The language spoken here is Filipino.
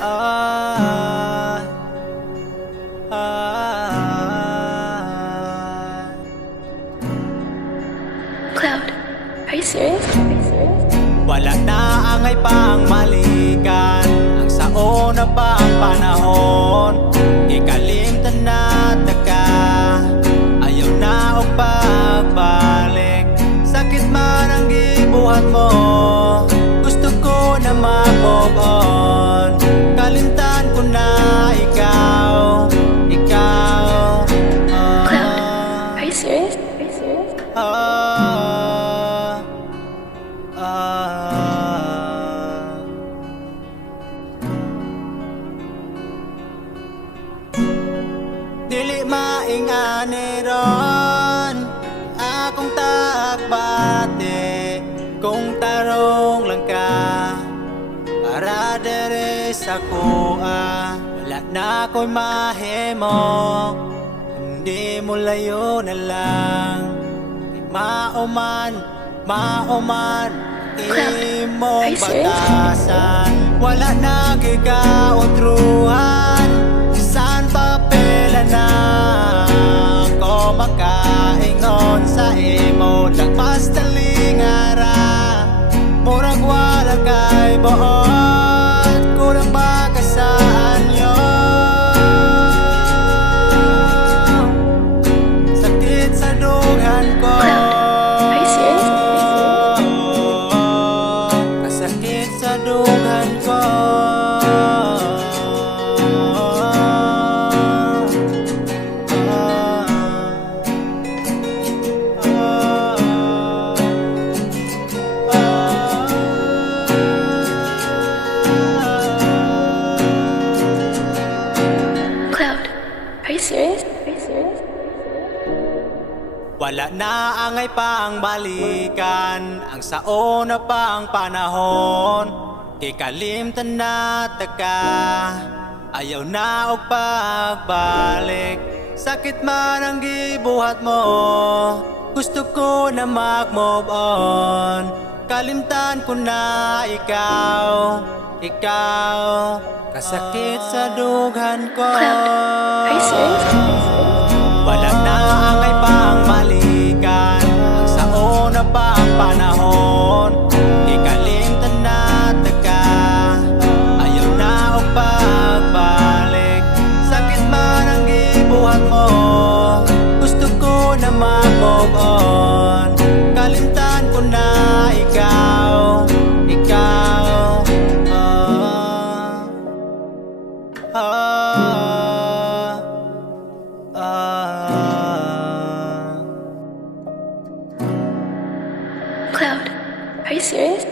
Ah, ah. Cloud, are you serious? Wala na angay pang malikan, ang sauna pa ang panahon. Ikalimtan na taka, ayaw na og pagbalik. Sakit man ang gibuhat mo, gusto ko na mag-move on. Kalimtan ko na ikaw, ikaw. Cloud, are you serious? Dili maingani ron akong tagbati kung tarong lang ka para dere sa kuha. Wala na ako'y mahimo, hindi mo layo na lang. Mauman imong batasan. Wala na gigaudruhan, saan papela na ko makaingon sa imo. Lagpas talingara, murag wala kay buot, kulang ba ka sa anyo? Sakit sa dughan ko, sakit sa dughan ko. Cloud, are you serious? Wala na angay pang balikan, ang sauna pa ang panahon. Ikalimtan na taka, ayaw na og pagbalik. Sakit man ang gibuhat mo, gusto ko na mag-move on. Kalimtan ko na ikaw, ikaw. Kasakit sa dughan ko. Are you serious? Wala na angay pang balikan, ang sauna pa ang panahon. Ikalimtan na taka, ayaw na og pagbalik. Sakit man ang gibuhat mo, gusto ko na mag-move on. Kalimtan ko na ikaw, ikaw. Cloud, are you serious?